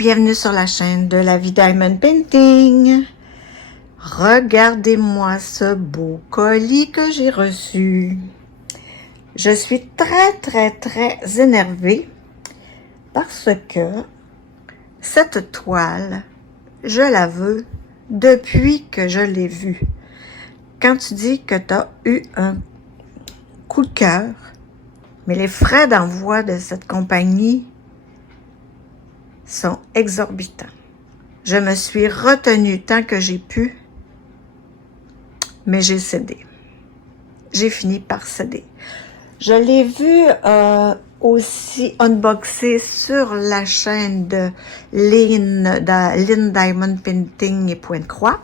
bienvenue sur la chaîne de la vie Diamond Painting. Regardez-moi ce beau colis que j'ai reçu. Je suis très énervée parce que cette toile, je la veux depuis que je l'ai vue. Quand tu dis que tu as eu un coup de cœur, mais les frais d'envoi de cette compagnie sont exorbitants. Je me suis retenue tant que j'ai pu, mais j'ai cédé. J'ai fini par céder. Je l'ai vu aussi unboxé sur la chaîne de Lynn Diamond Painting et Pointe-Croix,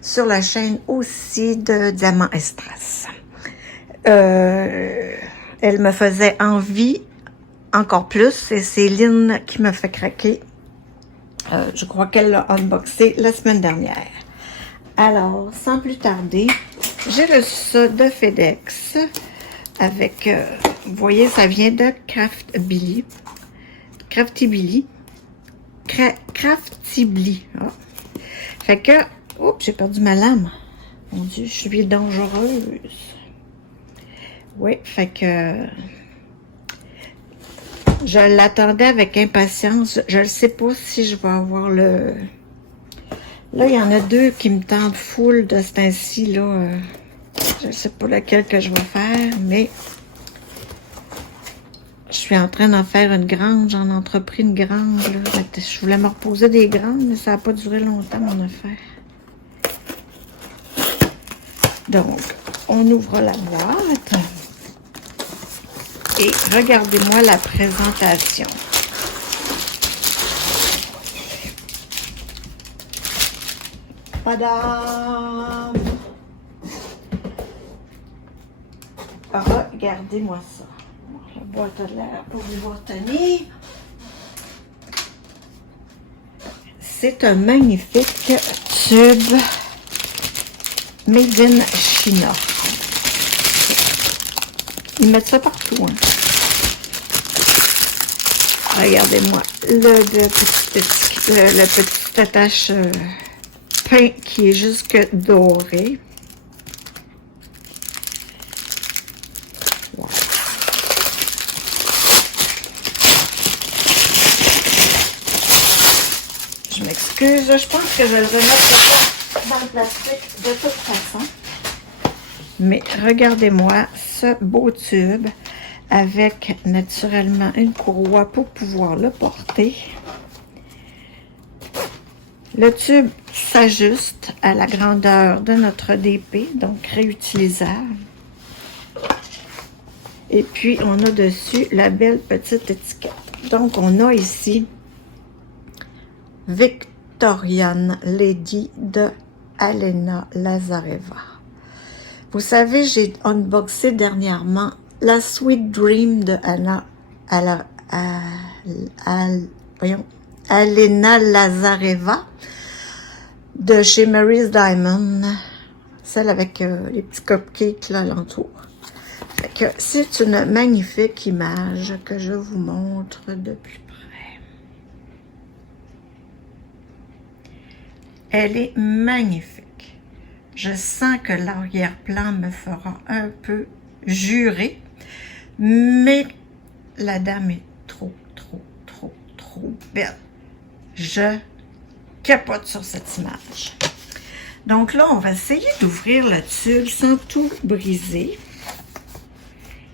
sur la chaîne aussi de Diamant Estras. Elle me faisait envie encore plus, et c'est Lynn qui me fait craquer. Je crois qu'elle l'a unboxé la semaine dernière. Alors, sans plus tarder, j'ai reçu ça de FedEx avec, vous voyez, ça vient de Craftibly. Ah. Fait que, oups, j'ai perdu ma lame. Mon Dieu, je suis dangereuse. Oui, fait que je l'attendais avec impatience. Je ne sais pas si je vais avoir le... Là, il y en a deux qui me tentent full de ce temps-ci, là. Je ne sais pas lequel que je vais faire, mais je suis en train d'en faire une grande. J'en ai entrepris une grande, là. Je voulais me reposer des grandes, mais ça n'a pas duré longtemps, mon affaire. Donc, on ouvre la boîte. Et regardez-moi la présentation. Padam! Regardez-moi ça. La boîte a l'air pour pouvoir tenir. C'est un magnifique tube Made in China. Ils mettent ça partout, hein. Regardez-moi le petit attache peint qui est jusque doré. Wow. Je m'excuse, je pense que je vais le remettre dans le plastique de toute façon. Mais regardez-moi ce beau tube avec naturellement une courroie pour pouvoir le porter. Le tube s'ajuste à la grandeur de notre DP, donc réutilisable. Et puis, on a dessus la belle petite étiquette. Donc, on a ici Victorian Lady de Elena Lazareva. Vous savez, j'ai unboxé dernièrement la Sweet Dream de Elena Lazareva de chez Mary's Diamond, celle avec les petits cupcakes là alentour. C'est une magnifique image que je vous montre de plus près. Elle est magnifique. Je sens que l'arrière-plan me fera un peu jurer, mais la dame est trop belle. Je capote sur cette image. Donc là, on va essayer d'ouvrir le tube sans tout briser.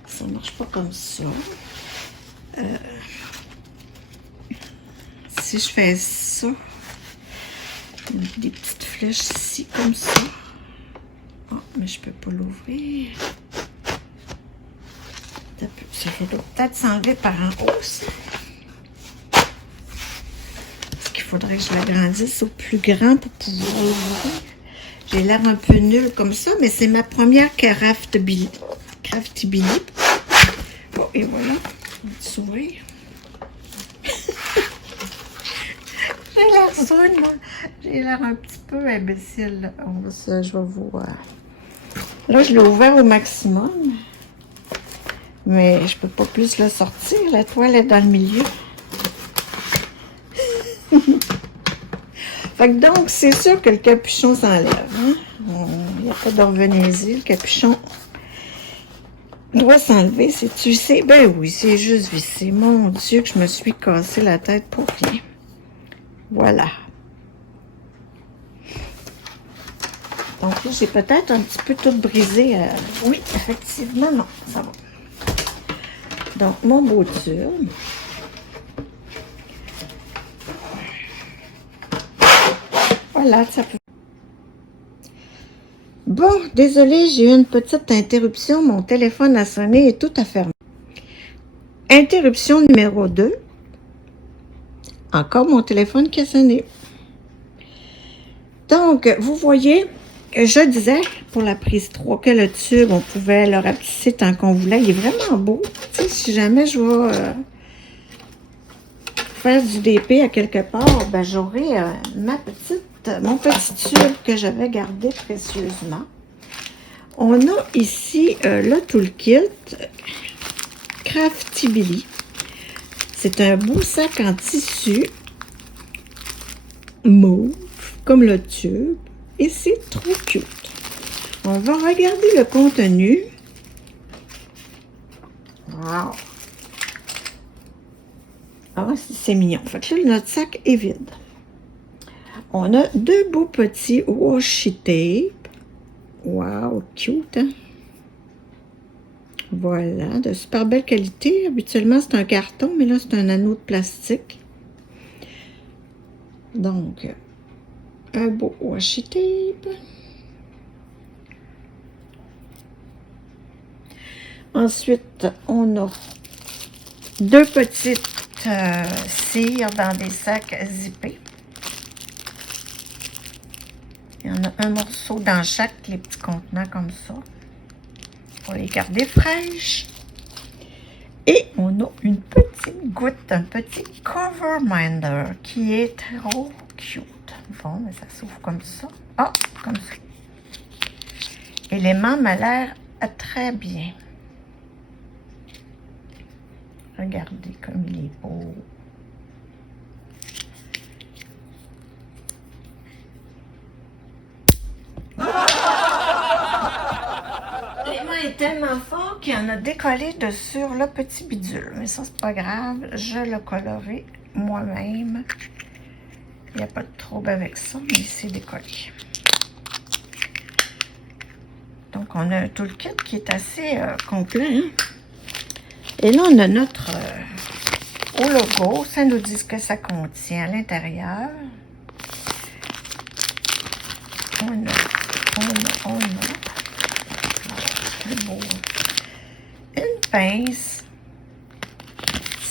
Ça ne marche pas comme ça. Si je fais ça, des petites flèches ici comme ça. Oh, mais je peux pas l'ouvrir. Ça doit peut-être s'enlever par en haut, ça. Parce qu'il faudrait que je l'agrandisse au plus grand pour pouvoir l'ouvrir. J'ai l'air un peu nulle comme ça, mais c'est ma première Craftibly. Bon, et voilà. On va s'ouvrir. J'ai l'air saoule, moi. J'ai l'air un petit peu imbécile. Là. Je vais vous... Là, je l'ai ouvert au maximum. Mais je peux pas plus le sortir. La toile est dans le milieu. Fait que donc, c'est sûr que le capuchon s'enlève. Hein? Il n'y a pas d'orvenésie. Le capuchon doit s'enlever. C'est-tu vissé? Ben oui, c'est juste vissé. Mon Dieu, que je me suis cassé la tête pour rien. Voilà. Donc là, j'ai peut-être un petit peu tout brisé. Oui, effectivement, non, ça va. Donc, mon beau tube. Voilà, ça peut. Bon, désolé, j'ai eu une petite interruption. Mon téléphone a sonné et tout a fermé. Interruption numéro 2. Encore mon téléphone qui a sonné. Donc, vous voyez, je disais pour la prise 3 que le tube, on pouvait le rapetisser tant qu'on voulait. Il est vraiment beau. Tu sais, si jamais je vais faire du DP à quelque part, ben, j'aurai mon petit tube que j'avais gardé précieusement. On a ici le toolkit Craftibili. C'est un beau sac en tissu mauve, comme le tube, et c'est trop cute. On va regarder le contenu. Wow! Ah, c'est mignon. Fait que là, notre sac est vide. On a deux beaux petits washi tape. Wow, cute, hein? Voilà, de super belle qualité. Habituellement, c'est un carton, mais là, c'est un anneau de plastique. Donc, un beau washi tape. Ensuite, on a deux petites cires dans des sacs zippés. Il y en a un morceau dans chaque, les petits contenants comme ça. Pour les garder fraîches. Et on a une petite goutte, un petit cover minder qui est trop cute. Bon, mais ça s'ouvre comme ça. Ah, comme ça. L'élément m'a l'air très bien. Regardez comme il est beau. L'aimant est tellement fort qu'il en a décollé de sur le petit bidule. Mais ça, c'est pas grave. Je l'ai coloré moi-même. Il n'y a pas de trouble avec ça, mais c'est décollé. Donc, on a un toolkit qui est assez complet. Hein? Et là, on a notre au logo. Ça nous dit ce que ça contient à l'intérieur. On a. C'est beau. Une pince.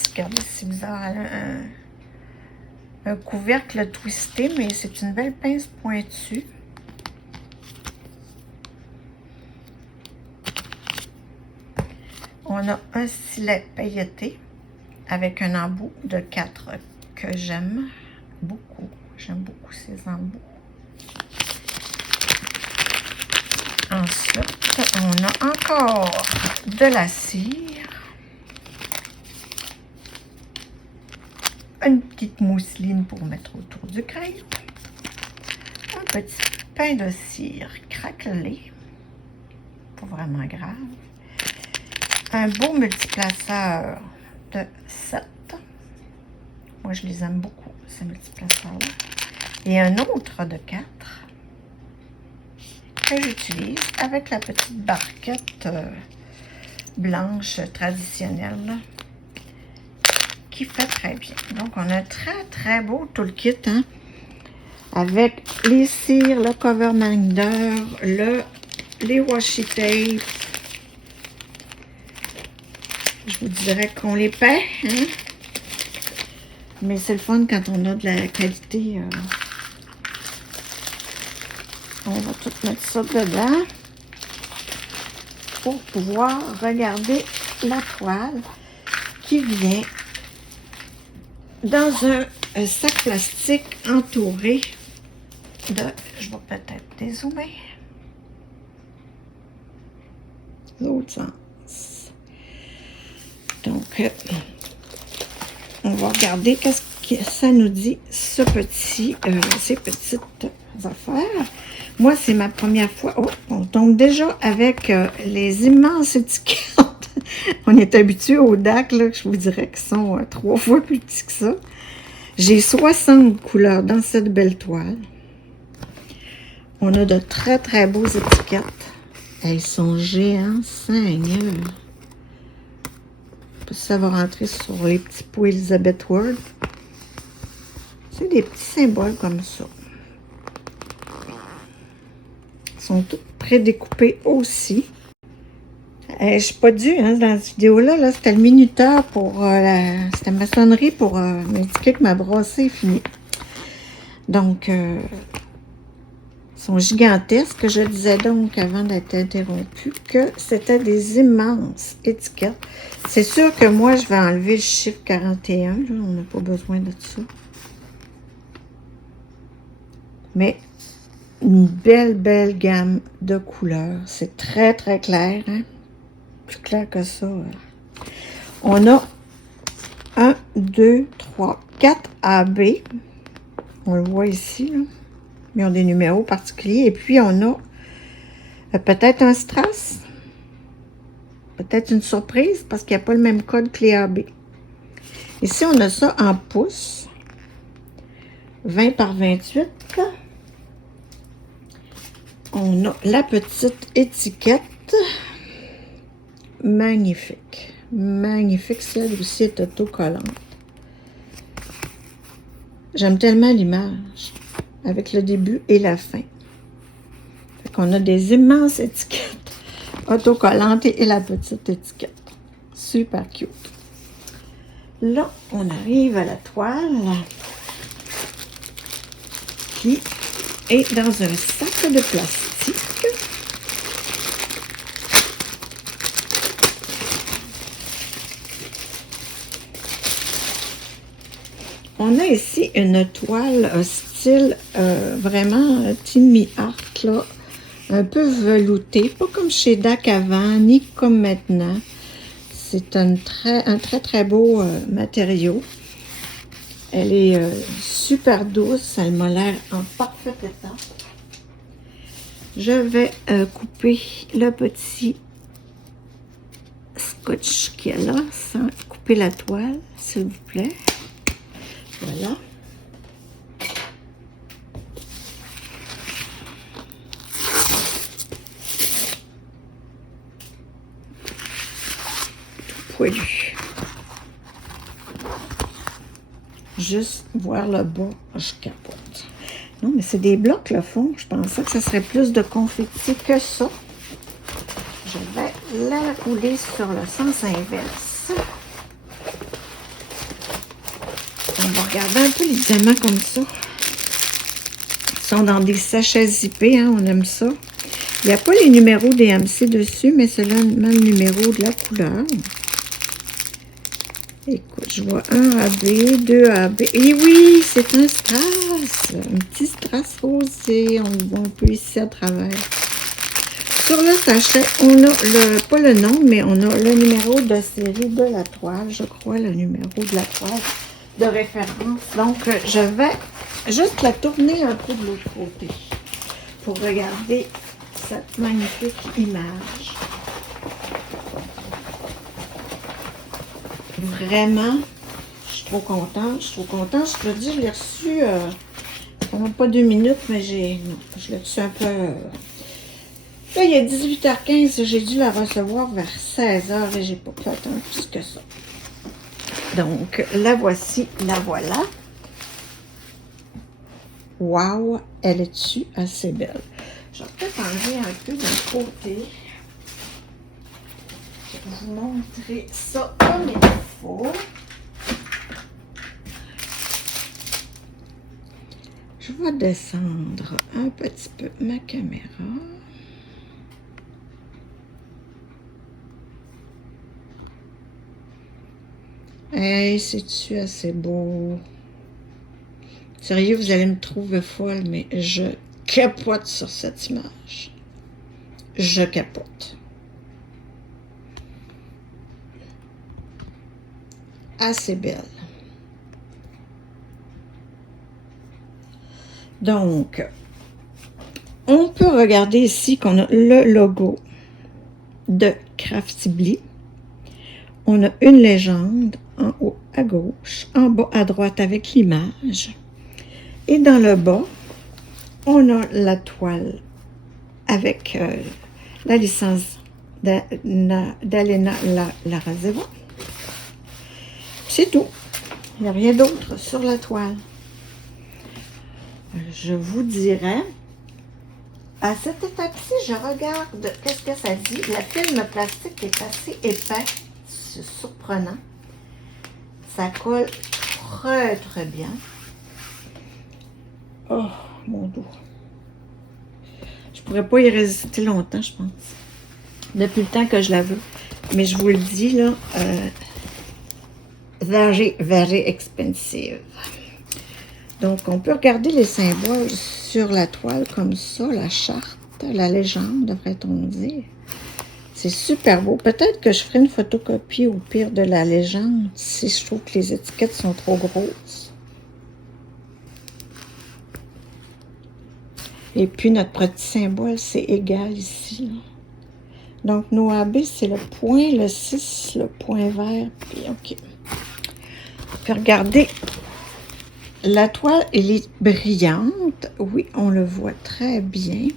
Regardez, c'est bizarre. Un couvercle twisté, mais c'est une belle pince pointue. On a un stylet pailleté avec un embout de 4 que j'aime beaucoup. J'aime beaucoup ces embouts. Ensuite, on a encore de la cire. Une petite mousseline pour mettre autour du crayon. Un petit pain de cire craquelé. Pas vraiment grave. Un beau multiplaceur de 7. Moi, je les aime beaucoup, ces multiplaceurs-là. Et un autre de 4 que j'utilise avec la petite barquette blanche traditionnelle là, qui fait très bien. Donc, on a un très beau toolkit hein, avec les cires, le cover minder, les washi tape. Je vous dirais qu'on les paie, hein? Mais c'est le fun quand on a de la qualité. On va tout mettre ça dedans pour pouvoir regarder la toile qui vient dans un sac plastique entouré de... Je vais peut-être dézoomer. L'autre sens. Donc, on va regarder qu'est-ce ça nous dit ces petites affaires. Moi, c'est ma première fois. Oh, on tombe déjà avec les immenses étiquettes. On est habitué aux DAC, là, je vous dirais qu'ils sont 3 fois plus petits que ça. J'ai 60 couleurs dans cette belle toile. On a de très, très beaux étiquettes. Elles sont géantes, Seigneur. Ça va rentrer sur les petits pots Elizabeth Word. C'est des petits symboles comme ça. Ils sont tous prédécoupés aussi. Je suis pas due, hein, dans cette vidéo-là. Là, c'était le minuteur pour c'était ma sonnerie pour m'indiquer que ma brassée est finie. Donc, ils sont gigantesques. Je disais donc, avant d'être interrompue, que c'était des immenses étiquettes. C'est sûr que moi, je vais enlever le chiffre 41. Là, on n'a pas besoin de ça. Mais une belle, belle gamme de couleurs. C'est très, très clair. Hein? Plus clair que ça. On a 1, 2, 3, 4 AB. On le voit ici. Là. Ils ont des numéros particuliers. Et puis, on a peut-être un strass. Peut-être une surprise parce qu'il n'y a pas le même code que les AB. Ici, on a ça en pouces. 20 par 28. On a la petite étiquette. Magnifique. Magnifique. Celle aussi est autocollante. J'aime tellement l'image. Avec le début et la fin. Fait qu'on a des immenses étiquettes autocollantes et la petite étiquette. Super cute. Là, on arrive à la toile qui est dans un sac de plastique. On a ici une toile style vraiment Timmy Art, là, un peu velouté, pas comme chez DAC avant, ni comme maintenant. C'est un très, très beau matériau. Elle est super douce, elle m'a l'air en parfait état. Je vais couper le petit scotch qu'il y a là, sans couper la toile, s'il vous plaît. Voilà. Tout poilu. Juste voir le bas, je capote. Non, mais c'est des blocs, le fond. Je pensais que ce serait plus de confetti que ça. Je vais la rouler sur le sens inverse. On va regarder un peu les diamants comme ça. Ils sont dans des sachets zippés, hein, on aime ça. Il n'y a pas les numéros des MC dessus, mais c'est là le numéro de la couleur. Écoute, je vois un AB, 2 AB. Et oui, c'est un strass. Un petit strass rosé. On peut ici à travers. Sur le sachet, on a pas le nom, mais on a le numéro de série de la toile. Je crois le numéro de la toile de référence. Donc, je vais juste la tourner un peu de l'autre côté pour regarder cette magnifique image. Vraiment, je suis trop contente. Je te le dis, je l'ai reçu, pendant pas 2 minutes, mais je l'ai reçu un peu. Là, il est 18h15, j'ai dû la recevoir vers 16h et j'ai pas pu attendre plus que ça. Donc, la voici, la voilà. Wow, elle est-tu assez belle? Je vais peut-être enlever un peu d'un côté. Je vais vous montrer ça comme il faut. Je vais descendre un petit peu ma caméra. Hey, c'est-tu assez beau? Sérieux, vous allez me trouver folle, mais je capote sur cette image. Je capote. Assez belle. Donc, on peut regarder ici qu'on a le logo de Craftibly. On a une légende en haut à gauche, en bas à droite avec l'image. Et dans le bas, on a la toile avec la licence d'Alena Larazeva. C'est tout. Il n'y a rien d'autre sur la toile. Je vous dirais, à cette étape-ci, je regarde qu'est-ce que ça dit. La film plastique est assez épais. C'est surprenant. Ça colle très, très bien. Oh, mon dos. Je pourrais pas y résister longtemps, je pense. Depuis le temps que je la veux. Mais je vous le dis, là, very, very expensive. Donc, on peut regarder les symboles sur la toile comme ça, la charte, la légende, devrait-on dire. C'est super beau. Peut-être que je ferai une photocopie au pire de la légende si je trouve que les étiquettes sont trop grosses. Et puis, notre petit symbole, c'est égal ici. Là. Donc, nos AB, c'est le point, le 6, le point vert. Puis, OK. Puis, regardez. La toile, elle est brillante. Oui, on le voit très bien.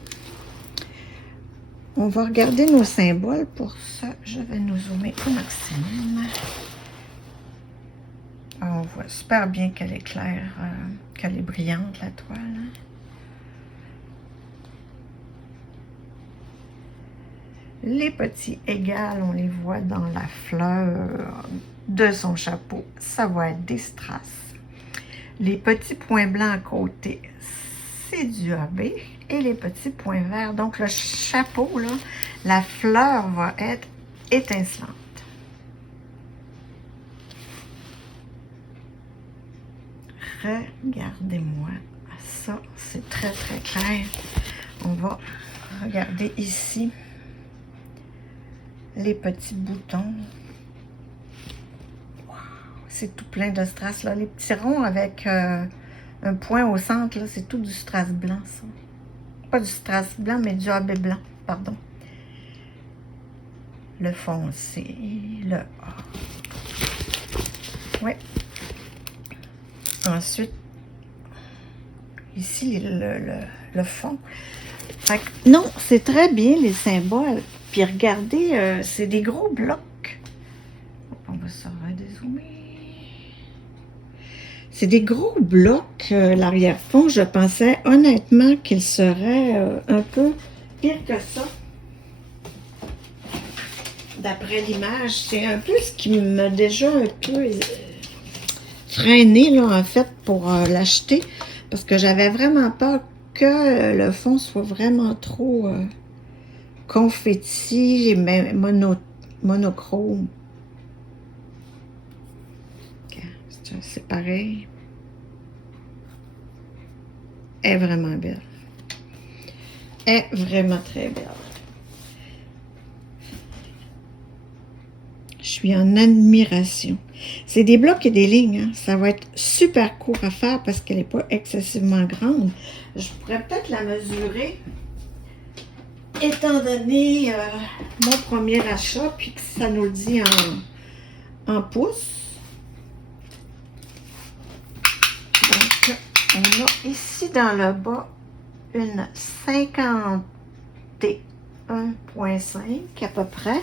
On va regarder nos symboles. Pour ça, je vais nous zoomer au maximum. On voit super bien qu'elle est claire, qu'elle est brillante, la toile. Les petits égales, on les voit dans la fleur de son chapeau. Ça va être des strass. Les petits points blancs à côté, c'est du AB. Et les petits points verts. Donc, le chapeau, là, la fleur va être étincelante. Regardez-moi ça. C'est très, très clair. On va regarder ici les petits boutons. C'est tout plein de strass, là. Les petits ronds avec un point au centre, là, c'est tout du strass blanc, ça. Pas du strass blanc, mais du AB blanc, pardon. Le foncé, le A. Oui. Ensuite, ici, le fond. Fait que, non, c'est très bien, les symboles. Puis regardez, c'est des gros blocs. On va se redézoomer. C'est des gros blocs, l'arrière-fond. Je pensais honnêtement qu'il serait un peu pire que ça. D'après l'image, c'est un peu ce qui m'a déjà un peu freiné, là, en fait, pour l'acheter. Parce que j'avais vraiment peur que le fond soit vraiment trop confetti, monochrome. C'est pareil. Elle est vraiment belle. Elle est vraiment très belle. Je suis en admiration. C'est des blocs et des lignes. Hein. Ça va être super court à faire parce qu'elle n'est pas excessivement grande. Je pourrais peut-être la mesurer étant donné mon premier achat puis que ça nous le dit en pouces. Donc, on a ici dans le bas une 51,5 à peu près.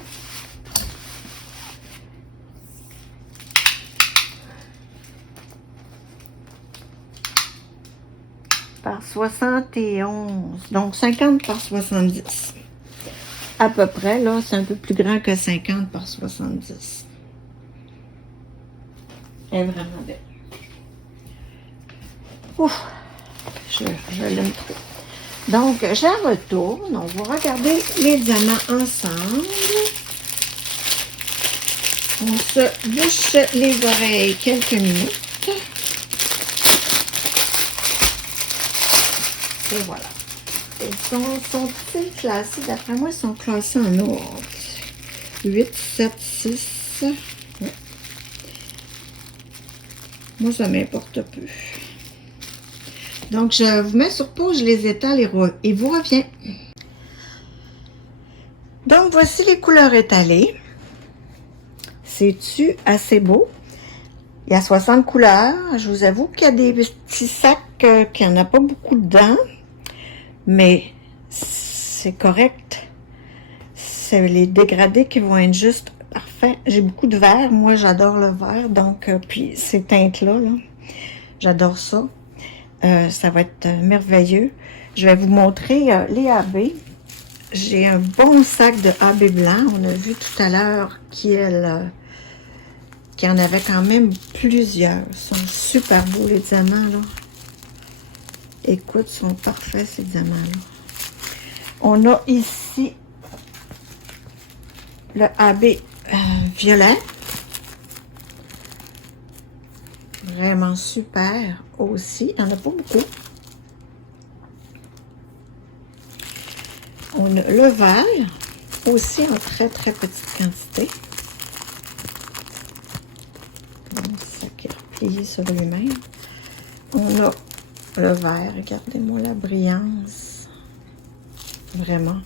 Par 71. Donc, 50 par 70. À peu près, là, c'est un peu plus grand que 50 par 70. Elle est vraiment belle. Ouf! Je l'aime trop. Donc, je la retourne. On va regarder les diamants ensemble. On se bouche les oreilles quelques minutes. Et voilà. Ils sont-ils classés? D'après moi, ils sont classés en ordre. 8, 7, 6. Ouais. Moi, ça m'importe peu. Donc, je vous mets sur pause, je les étale et vous reviens. Donc, voici les couleurs étalées. C'est-tu assez beau? Il y a 60 couleurs. Je vous avoue qu'il y a des petits sacs qu'il n'y en a pas beaucoup dedans. Mais c'est correct. C'est les dégradés qui vont être juste parfaits. J'ai beaucoup de vert. Moi, j'adore le vert. Donc, puis ces teintes-là, là, j'adore ça. Ça va être merveilleux. Je vais vous montrer les AB. J'ai un bon sac de AB blanc. On a vu tout à l'heure qu'il y en avait quand même plusieurs. Ils sont super beaux, les diamants, là. Écoute, ils sont parfaits, ces diamants-là. On a ici le AB violet. Vraiment super aussi. Il n'y en a pas beaucoup. On a le vert, aussi en très très petite quantité. Donc, ça qui est replié sur lui-même. On a le vert, regardez-moi la brillance. Vraiment.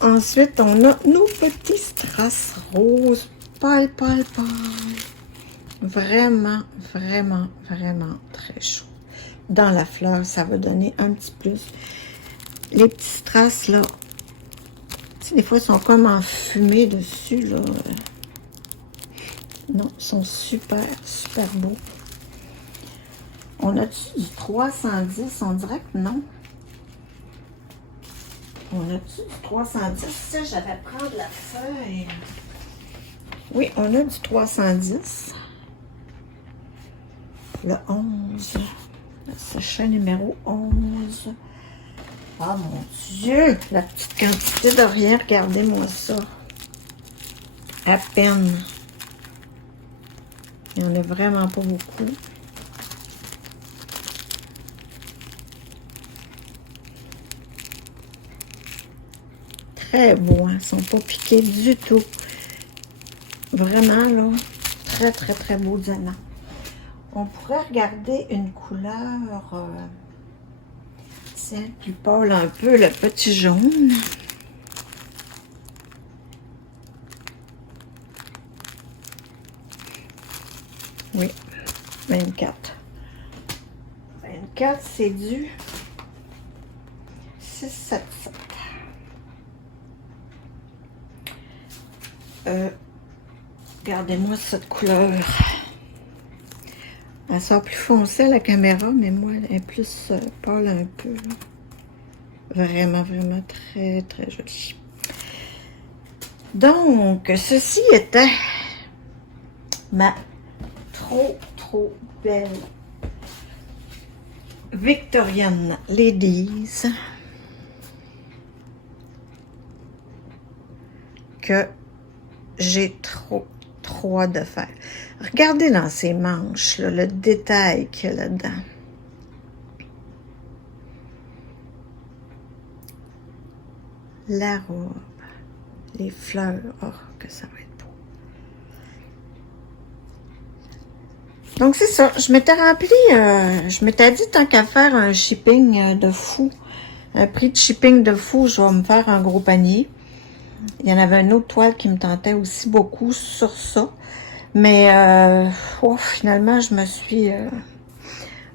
Ensuite, on a nos petits strass roses. Pâle, pâle, pâle. Vraiment, vraiment, vraiment très chaud. Dans la fleur, ça va donner un petit plus. Les petits strass, là, tu sais, des fois, ils sont comme enfumés dessus, là. Non, ils sont super, super beaux. On a-tu du 310? On dirait que non. On a-tu du 310? Ça, j'avais prendre la feuille. Oui, on a du 310. Le 11. Le sachet numéro 11. Ah, mon Dieu! La petite quantité de rien. Regardez-moi ça. À peine. Il n'y en a vraiment pas beaucoup. Très beau, hein? Ils ne sont pas piqués du tout. Vraiment, là, très, très, très beau diamant. On pourrait regarder une couleur, tiens, qui pâle un peu, le petit jaune. Oui, 24. 24, c'est du 677. Regardez-moi cette couleur. Elle sort plus foncée à la caméra, mais moi, elle est plus pâle un peu. Là. Vraiment, vraiment très, très jolie. Donc, ceci était ma trop, trop belle Victorian Ladies que j'ai trop hâte de faire. Regardez dans ces manches, là, le détail qu'il y a là-dedans. La robe, les fleurs, oh, que ça va être beau. Donc, c'est ça. Je m'étais rempli, je m'étais dit, tant qu'à faire un shipping de fou, un prix de shipping de fou, je vais me faire un gros panier. Il y en avait une autre toile qui me tentait aussi beaucoup sur ça. Mais oh, finalement, je me suis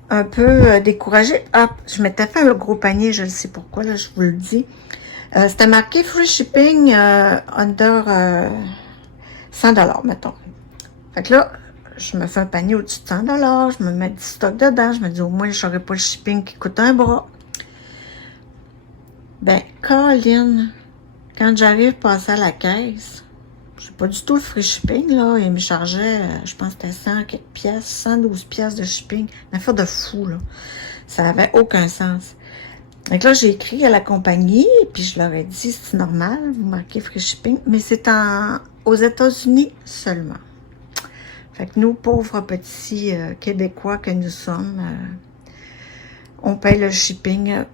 un peu découragée. Ah, je m'étais fait un gros panier, je ne sais pourquoi, là, je vous le dis. C'était marqué free shipping under 100 $, mettons. Fait que là, je me fais un panier au-dessus de 100 $, je me mets du stock dedans, je me dis au moins, je n'aurai pas le shipping qui coûte un bras. Ben, Colin, quand j'arrive passer à la caisse, j'ai pas du tout le free shipping, là. Il me chargeait, je pense que c'était 100 quelques pièces, 112 pièces de shipping. Une affaire de fou, là. Ça n'avait aucun sens. Donc là, j'ai écrit à la compagnie, puis je leur ai dit, c'est normal, vous marquez free shipping, mais c'est aux États-Unis seulement. Fait que nous, pauvres petits Québécois que nous sommes, on paye le shipping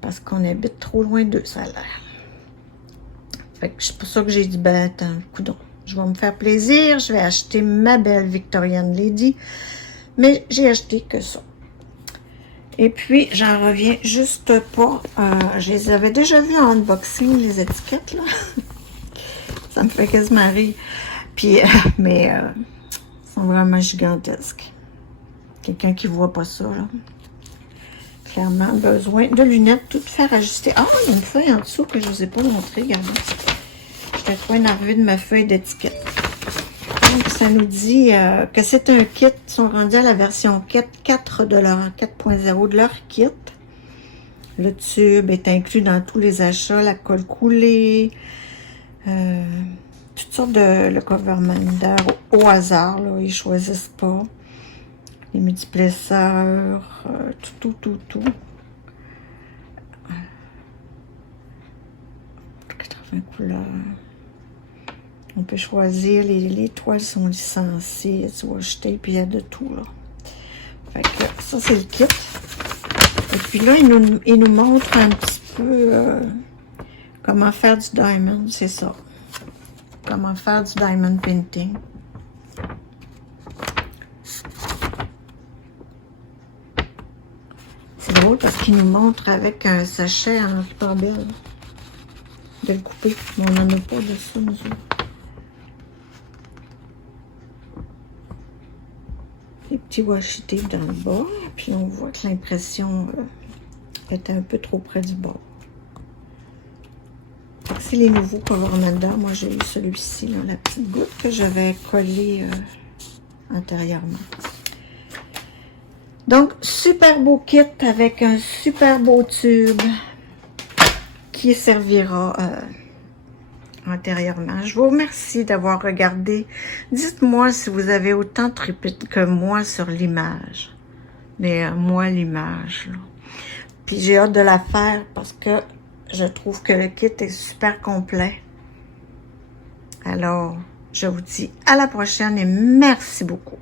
parce qu'on habite trop loin d'eux, ça a l'air. Fait que c'est pour ça que j'ai dit, ben attends, coudonc, je vais me faire plaisir, je vais acheter ma belle Victorian Lady, mais j'ai acheté que ça. Et puis, j'en reviens juste pas. Je les avais déjà vus en unboxing, les étiquettes, là. Ça me fait quasiment rire. Puis, mais, ils sont vraiment gigantesques. Quelqu'un qui voit pas ça, là. Clairement, besoin de lunettes, tout faire ajuster. Ah, il y a une feuille en dessous que je vous ai pas montré, regardez. J'étais trop énervée de ma feuille d'étiquette. Donc, ça nous dit que c'est un kit. Ils sont rendus à la version 4 de leur 4.0 de leur kit. Le tube est inclus dans tous les achats, la colle coulée, toutes sortes de le covermander au hasard, là, ils choisissent pas. Les multiplesseurs, tout. 80 couleurs. On peut choisir, les toiles sont licenciées, tu vois, acheter, puis il y a de tout, là. Fait que ça, c'est le kit. Et puis là, il nous montre un petit peu comment faire du diamond, c'est ça. Comment faire du diamond painting. C'est drôle parce qu'il nous montre avec un sachet en super belle de le couper. Mais on n'en a pas de ça, nous autres. Les petits washi tape dans le bas. Puis on voit que l'impression était un peu trop près du bord. C'est les nouveaux covermander. Moi, j'ai eu celui-ci, la petite goutte que j'avais collée antérieurement. Donc, super beau kit avec un super beau tube qui servira antérieurement. Je vous remercie d'avoir regardé. Dites-moi si vous avez autant trippé que moi sur l'image. Mais moi, l'image, là. Puis j'ai hâte de la faire parce que je trouve que le kit est super complet. Alors, je vous dis à la prochaine et merci beaucoup.